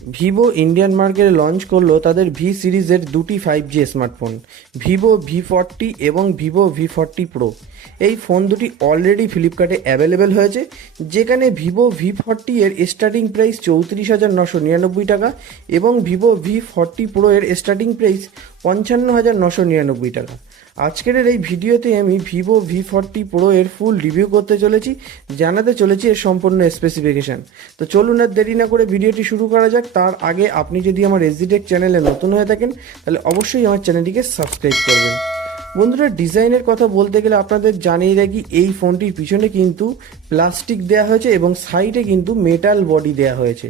Vivo Indian মার্কেটে launch করলো তাদের ভি সিরিজের দুটি 5G স্মার্টফোন, ভিভো V40 এবং ভিভো V40 প্রো। এই ফোন দুটি অলরেডি ফ্লিপকার্টে অ্যাভেলেবেল হয়েছে, যেখানে ভিভো V40 এর স্টার্টিং প্রাইস 34,999 টাকা এবং ভিভো V40 প্রো এর স্টার্টিং প্রাইস 55,999 টাকা। আজকের এই ভিডিওতে আমি ভিভো V40 প্রো এর ফুল রিভিউ করতে চলেছি, জানাতে চলেছি এর সম্পূর্ণ স্পেসিফিকেশান। তো চলুন আর দেরি না করে ভিডিওটি শুরু করা যাক। তার আগে আপনি যদি আমার এসজিটেক চ্যানেলে নতুন হয়ে থাকেন তাহলে অবশ্যই আমার চ্যানেলটিকে সাবস্ক্রাইব করবেন। বন্ধুরা, ডিজাইনের কথা বলতে গেলে আপনাদের জানিয়ে রাখি এই ফোনটির পিছনে কিন্তু প্লাস্টিক দেওয়া হয়েছে এবং সাইডে কিন্তু মেটাল বডি দেওয়া হয়েছে।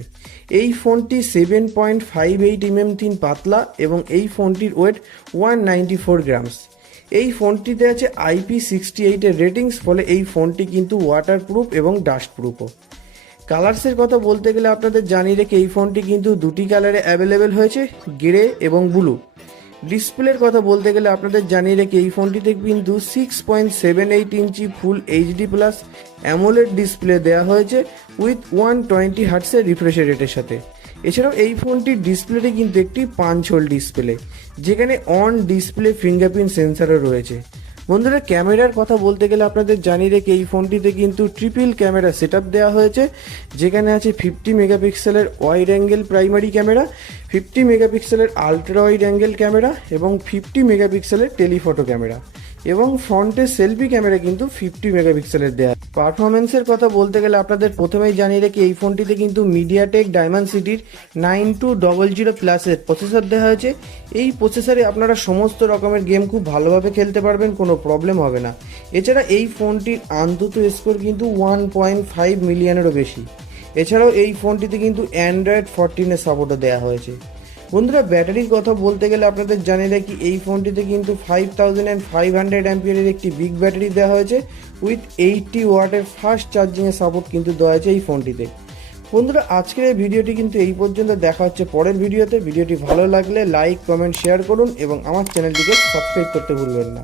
এই ফোনটি 7.58 mm থিন পাতলা এবং এই ফোনটির ওয়েট 194 গ্রামস। এই ফোনটিতে আছে IP68 এর রেটিংস, ফলে এই ফোনটি কিন্তু ওয়াটারপ্রুফ এবং ডাস্টপ্রুফও। কালার্সের কথা বলতে গেলে আপনাদের জানিয়ে রেখে এই ফোনটি কিন্তু দুটি কালারে অ্যাভেলেবেল হয়েছে, গ্রে এবং ব্লু। ডিসপ্লের কথা বলতে গেলে আপনাদের জানিয়ে রেখে এই ফোনটিতে কিন্তু 6.78 ইঞ্চি ফুল HD প্লাস অ্যামোলেড ডিসপ্লে দেওয়া হয়েছে উইথ 120 হার্টসের রিফ্রেশ রেটের সাথে। এছাড়াও এই ফোনটির ডিসপ্লেটি কিন্তু একটি পাঞ্চ হোল ডিসপ্লে, যেখানে অন ডিসপ্লে ফিঙ্গারপ্রিন্ট সেন্সারও রয়েছে। বন্ধুরা, ক্যামেরার কথা বলতে গেলে আপনাদের জানিয়ে রেখে এই ফোনটিতে কিন্তু ট্রিপল ক্যামেরা সেটআপ দেওয়া হয়েছে, যেখানে আছে 50 মেগাপিক্সেলের ওয়াইড অ্যাঙ্গেল প্রাইমারি ক্যামেরা, 50 মেগাপিক্সেলের আলট্রা ওয়াইড অ্যাঙ্গেল ক্যামেরা এবং 50 মেগাপিক্সেলের টেলিফটো ক্যামেরা এবং ফ্রন্টের সেলফি ক্যামেরা কিন্তু 50 মেগাপিক্সেলের দেওয়া। পারফরমেন্সের কথা বলতে গেলে আপনাদের প্রথমেই জানিয়ে রেখে এই ফোনটিতে কিন্তু মিডিয়াটেক ডায়মেনসিটির 9200 প্লাসের প্রসেসর দেওয়া হয়েছে। এই প্রসেসরে আপনারা সমস্ত রকমের গেম খুব ভালোভাবে খেলতে পারবেন, কোনো প্রবলেম হবে না। এছাড়া এই ফোনটির আন্তত স্কোর কিন্তু 1.5 মিলিয়নেরও বেশি। এছাড়াও এই ফোনটিতে কিন্তু অ্যান্ড্রয়েড 14 এর সাপোর্টও দেওয়া হয়েছে। বন্ধুরা, ব্যাটারির কথা বলতে গেলে আপনাদের জানিয়ে রাখি এই ফোনটিতে কিন্তু 5500 অ্যাম্পিয়ারের একটি বিগ ব্যাটারি দেওয়া হয়েছে উইথ 80 ওয়াটের ফাস্ট চার্জিংয়ের সাপোর্ট কিন্তু দেওয়া হয়েছে এই ফোনটিতে। বন্ধুরা, আজকের এই ভিডিওটি কিন্তু এই পর্যন্ত। দেখা হচ্ছে পরের ভিডিওতে। ভিডিওটি ভালো লাগলে লাইক, কমেন্ট, শেয়ার করুন এবং আমার চ্যানেলটিকে সাবস্ক্রাইব করতে ভুলবেন না।